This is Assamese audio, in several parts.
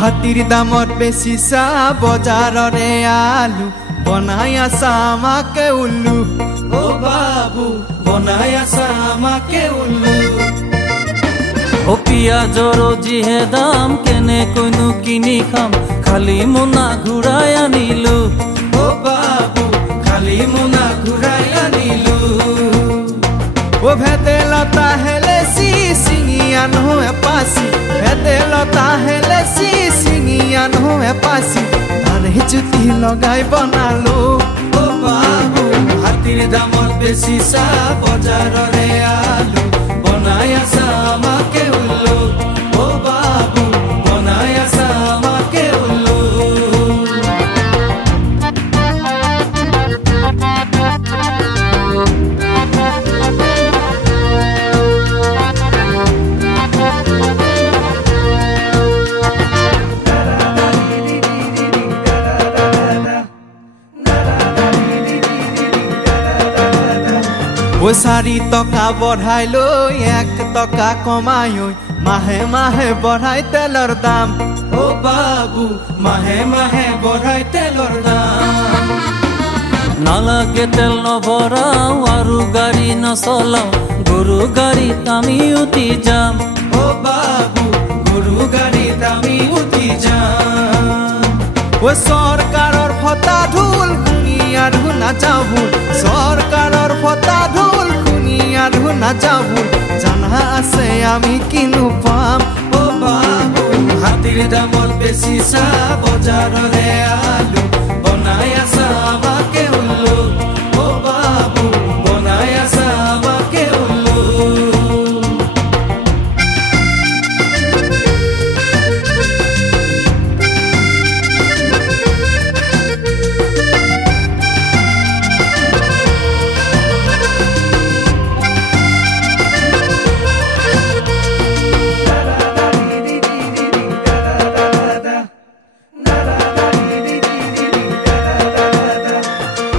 হাতীৰ দামত বেচিছা বজাৰৰে আলু বনাই আছা আমাকে উল্লু ও বাবু বনাই আছা আমাকে উল্লু ও পিয়াজৰ যিহে দাম কেনেকৈনো কিনি খাম খালি মোনা ঘূৰাই আনিলো ও বাবু খালি মোনা ঘূৰাই আনিলো ও ভেদেলতা হেলেচি চিঙি আনো এপাচি ভেদেলতা হেলেচি চিঙি আনো এপাচি তাৰে জুতি লগাই বনালো ও বাবু হাতীৰ দামত বেচিছা বজাৰৰে আলু বনাই আছা আমাকে উল্লু ও বাবু বনাই আছা আমাকে উল্লু ও 4 টকা বঢ়াই লৈ 1 টকা কমাই মাহে মাহে বঢ়াই তেলৰ দাম ও বাবু মাহে মাহে বঢ়াই তেলৰ দাম নালাগে তেল নভৰাও আৰু গাড়ী নচলাও গৰু গাড়ীত আমি উঠি যাম ও বাবু গৰু গাড়ীত আমি উঠি যাম ও চৰকাৰৰ ফটা ঢোল শুনি আৰু নাযাওঁ ভুল চৰকাৰৰ ফটা ঢোল শুনি আৰু নাযাওঁ ভুল জানা আছে আমি কিনো পাম ও বাবু হাতীৰ দামত বেচিছা বজাৰৰে আলু বনাই আছা আমাকে উল্লু ও বাবু বনাই আছা আমাকে উল্লু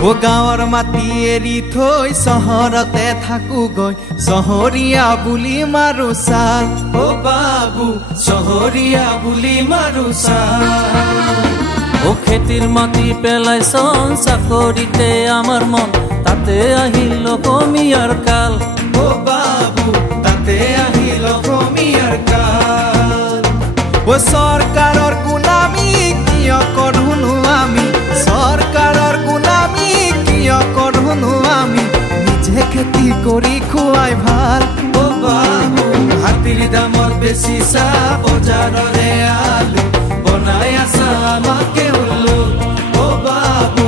ও গাঁৱৰ মাটি এৰি থৈ চহৰতে থাকোগৈ চহৰীয়া বুলি মাৰো চাল ও বাবু চহৰীয়া বুলি মাৰো চাল ও খেতিৰ মাটি পেলাইছ চাকৰিতে আমাৰ মন তাতে আহিল অসমীয়াৰ কাল ও বাবু তাতে আহিল অসমীয়াৰ কাল ও চৰকাৰৰ গুলামী কিয় কৰোনো আমি চৰকাৰৰ গুলামী কিয় কৰোনো আমি নিজে খেতি কৰি খুৱাই ভাল ও বাবু হাতীৰ দামত বেচিছা বজাৰৰে আলু বনাই আছা আমাকে উল্লু ও বাবু